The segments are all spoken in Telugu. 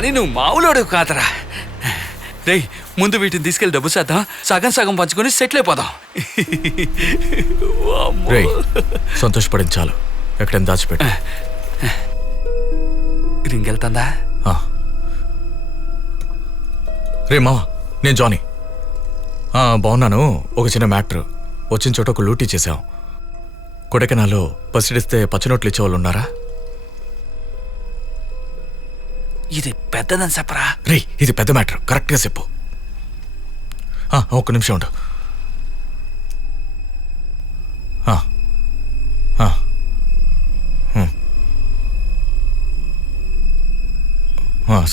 కానీ నువ్వు మామూలోడు కాదరా. రేయ్, ముందు వీటిని తీసుకెళ్ళి డబ్బు చేద్దాం, సగం సగం పంచుకొని సెటిల్ అయిపోదాం. రేయ్, సంతోషపడింది చాలు. ఎక్కడైనా దాచిపెట్టు. రింగ్ వెళ్తుందా? రే మావా, నేను జానీ. బాగున్నాను. ఒక చిన్న మ్యాటర్. వచ్చిన చోట ఒక లూటీ చేశాం. కొడైకెనాల్లో పసిడిస్తే పచ్చనోట్లు ఇచ్చేవాళ్ళు ఉన్నారా? ఇది పెద్దదని చెప్పరా? రే, ఇది పెద్ద మ్యాటర్, కరెక్ట్గా చెప్పు. ఒక్క నిమిషం ఉండు.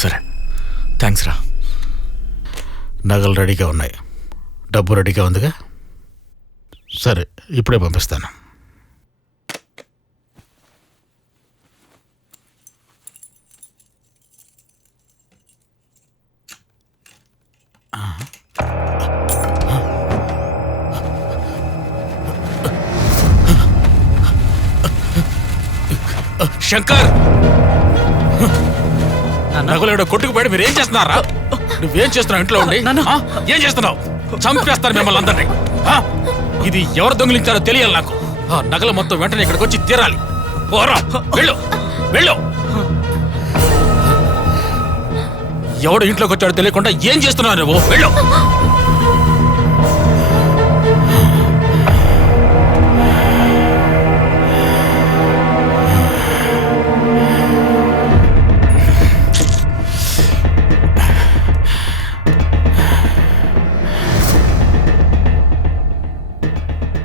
సరే, థ్యాంక్స్ రా. నగలు రెడీగా ఉన్నాయి, డబ్బు రెడీగా ఉందిగా. సరే, ఇప్పుడే పంపిస్తాను. శంకర్, నగలేడో కొట్టుకుపోయాడు. మీరేం చేస్తున్నారా? నువ్వేం చేస్తున్నావు ఇంట్లో ఉండి? ఏం చేస్తున్నావు? చంపేస్తారు మిమ్మల్ని అందరినీ. ఇది ఎవరు దొంగిలించారో తెలియాలి నాకు. నగలు మొత్తం వెంటనే ఇక్కడికి వచ్చి తీరాలి. పోరా, వెళ్ళు వెళ్ళు. ఎవడు ఇంట్లోకి వచ్చాడో తెలియకుండా ఏం చేస్తున్నావు నువ్వు? వెళ్ళు.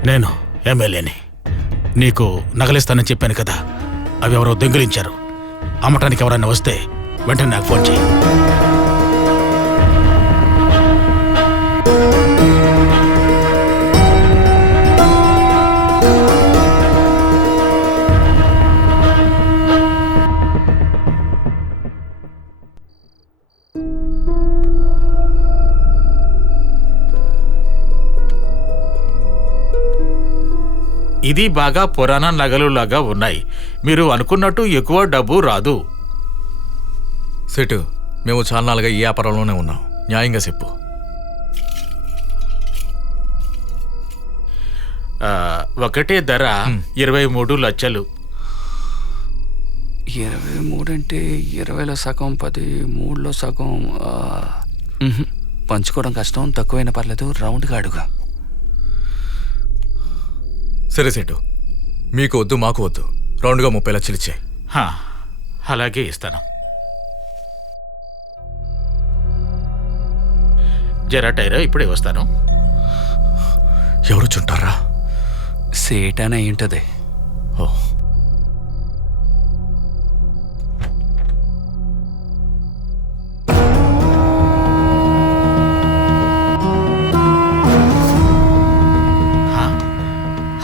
నేను ఎమ్మెల్యేని. నీకు నగలిస్తానని చెప్పాను కదా, అవి ఎవరో దొంగిలించారు. అమ్మటానికి ఎవరైనా వస్తే వెంటనే నాకు ఫోన్ చేయి. ఇది బాగా పురాణ నగలులాగా ఉన్నాయి. మీరు అనుకున్నట్టు ఎక్కువ డబ్బు రాదు. సెటు, మేము చాలా నాలుగా ఈ వ్యాపారంలోనే ఉన్నాం. న్యాయంగా చెప్పు. ఒకటే ధర 23 లక్షలు. 23 అంటే 20లో సగం, 13లో సగం. పంచుకోవడం కష్టం, తక్కువైనా పర్లేదు, రౌండ్గా అడుగు. సరే సెటు, మీకు వద్దు మాకు వద్దు, రౌండ్గా 30 లక్షలు ఇచ్చాయి. అలాగే ఇస్తాను. జరా టైరా, ఇప్పుడే వస్తాను. ఎవరు చుంటారా? సేటానే అయ్యుంటది. ఓ,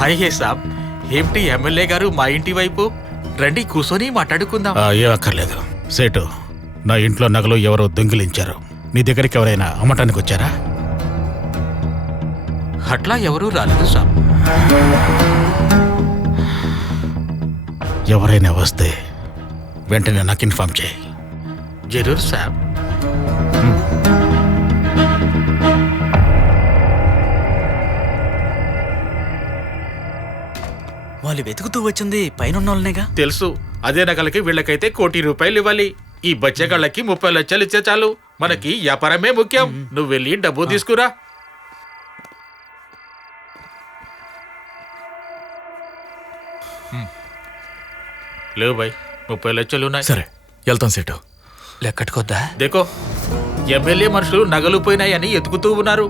హాయ్ సాబ్, ఏమిటి ఎమ్మెల్యే గారు మా ఇంటి వైపు? రండి, కూర్చొని మాట్లాడుకుందాం. ఏం అక్కర్లేదు సేటు. నా ఇంట్లో నగలు ఎవరో దొంగిలించారు. నీ దగ్గరికి ఎవరైనా అమ్మటానికి వచ్చారా? అట్లా ఎవరూ రాలేదు సాబ్. ఎవరైనా వస్తే వెంటనే నాకు ఇన్ఫార్మ్ చేయి. జరూర్ సాబ్. వాళ్ళు వెతుకుతూ వచ్చింది పైన తెలుసు. అదే నగలకి వీళ్ళకైతే ₹1 కోటి ఇవ్వాలి. ఈ బచ్చగాళ్ళకి 30 లక్షలు ఇచ్చే చాలు. మనకి వ్యాపారమే ముఖ్యం. నువ్వు వెళ్ళి డబ్బు తీసుకురా. లేవు బాయ్, 30 లక్షలు ఉన్నాయి. సరే, వెళ్తాం సెటు. లెక్కట్టుకొద్దా? దేకో, ఎమ్మెల్యే మనుషులు నగలు పోయినాయని ఎతుకుతూ ఉన్నారు.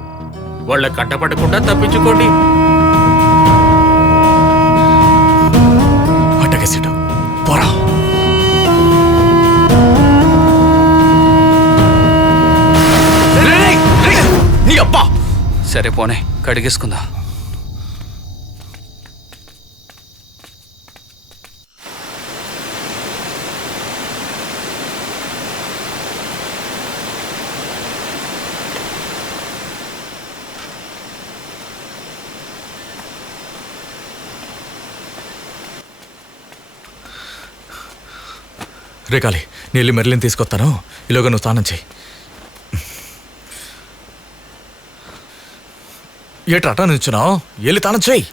వాళ్ళ కంటపడకుండా తప్పించుకోండి. సెటు, పోరా. నీ అబ్బా. సరే పోనే, కడిగేసుకుందా. రే కాళీ, నేను వెళ్ళి మెర్లిన్ తీసుకొస్తాను. ఈలోగా నువ్వు స్నానం చేయి. ఏట్రా అటా నిల్చున్నావు? వెళ్ళి స్నానం చేయి.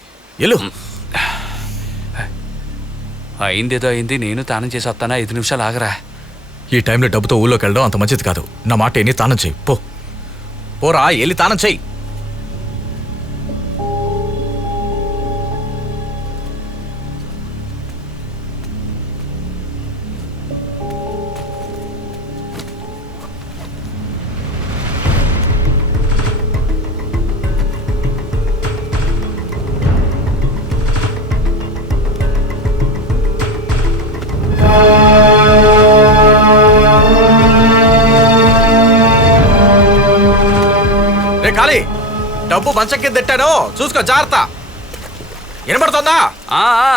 వెళ్ళు. అయిందేదో అయింది, నేను తానం చేసి వస్తానా. 5 నిమిషాలు ఆగరా. ఈ టైంలో డబ్బుతో ఊళ్ళోకి వెళ్ళడం అంత మంచిది కాదు. నా మాట ఎన్ని స్నానం చేయి. పోరా, వెళ్ళి స్నానం చేయి. ఖాళీ డబ్బు మంచం కింద తిట్టాను, చూసుకో జాగ్రత్త. వినపడుతుందా? ఆ, ఆ.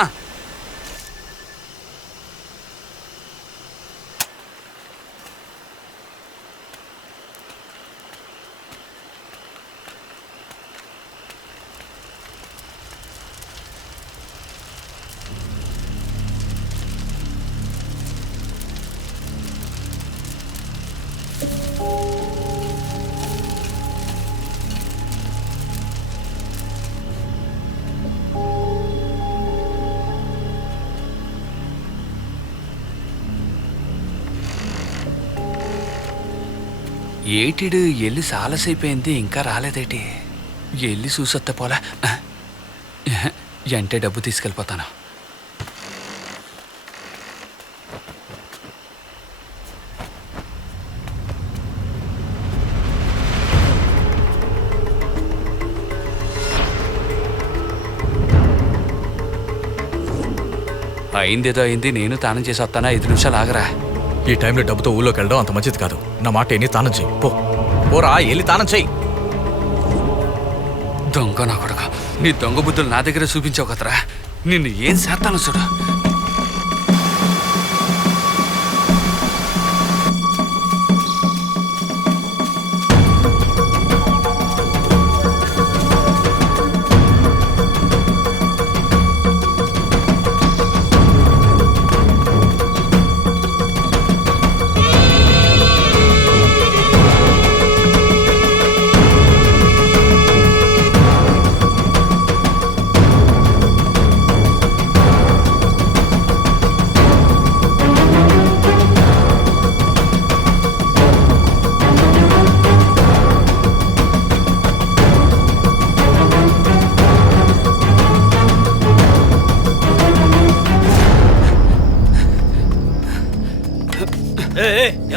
ఏటిడు ఎల్లి సాలసైపోయింది, ఇంకా రాలేదేటి? ఎల్లి చూసొత్త పోలా. అంటే డబ్బు తీసుకెళ్ళిపోతాను. అయిందేదో అయింది, నేను తానం చేసి వస్తానా. 5 నిమిషాలు ఆగరా. ఈ టైంలో డబ్బుతో ఊళ్ళోకి వెళ్ళడం అంత మంచిది కాదు. నా మాట ఎన్ని స్నానం చేయి. పోరా, వెళ్ళి స్నానం చేయి. దొంగ నా కొడుకు, నీ దొంగ బుద్ధులు నా దగ్గర చూపించావు కదరా. నిన్ను ఏం చేస్తాను చూడు.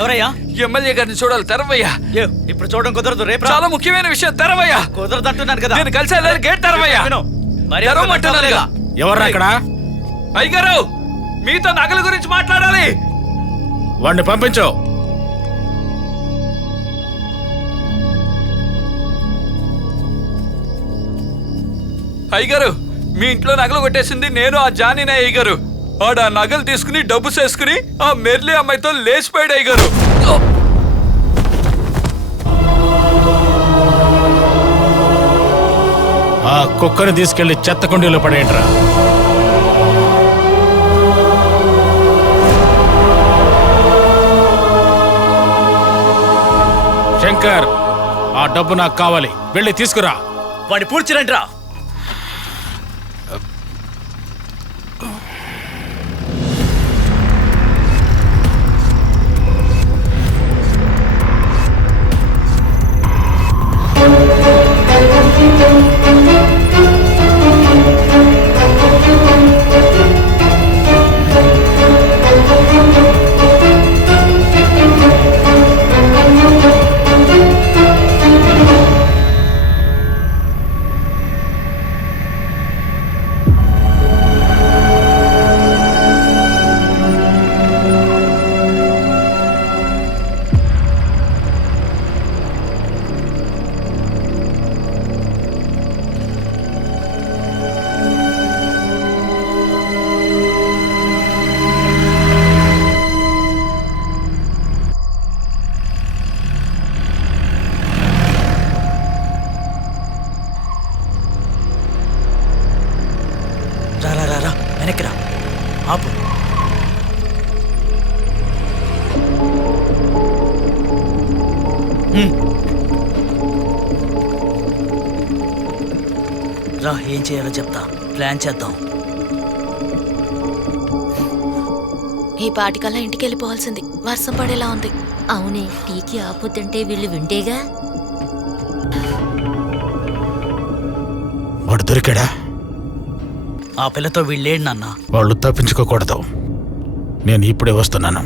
ఎవరయ్యా? ఎమ్మెల్యే గారిని చూడాలి, తెరవయ్యా. ఇప్పుడు చూడడం కుదరదు, రేపు చాలా ముఖ్యమైన విషయం, తెరవయ్యా. కుదరదంటున్నాను కదా. నేను కలిసి వెళ్ళాలి, గేట్ తెరవయ్యా. తెరవమంటున్నానుగా. ఎవర్రా అక్కడ? అయ్యగారు, మీతో నగల గురించి మాట్లాడాలి. వాడిని పంపించు. అయ్యగారు, మీ ఇంట్లో నగలు కొట్టేసింది నేను, ఆ జానీనే. అయ్యగారు, ఆడ నగలు తీసుకుని డబ్బు చేసుకుని ఆ మెర్లి అమ్మాయితో లేచిపోయాడు. అయ్యగారు, ఆ కుక్కని తీసుకెళ్లి చెత్త కుండీలో పడేయండిరా. శంకర్, ఆ డబ్బు నాకు కావాలి, వెళ్ళి తీసుకురా. వాడిని పూడ్చిరండి రా. రా, ఏం చేయాలో చెప్తా. ప్లాన్ చేద్దాం. ఈ పాటికల్లా ఇంటికి వెళ్ళిపోవాల్సింది. వర్షం పడేలా ఉంది. అవునే, టీకి ఆపొద్దంటే వీళ్ళు వింటేగా. వాడు దొరికాడా? ఆ పిల్లతో వీళ్ళేండి నాన్న. వాళ్ళు తప్పించుకోకూడదు. నేను ఇప్పుడే వస్తున్నాను.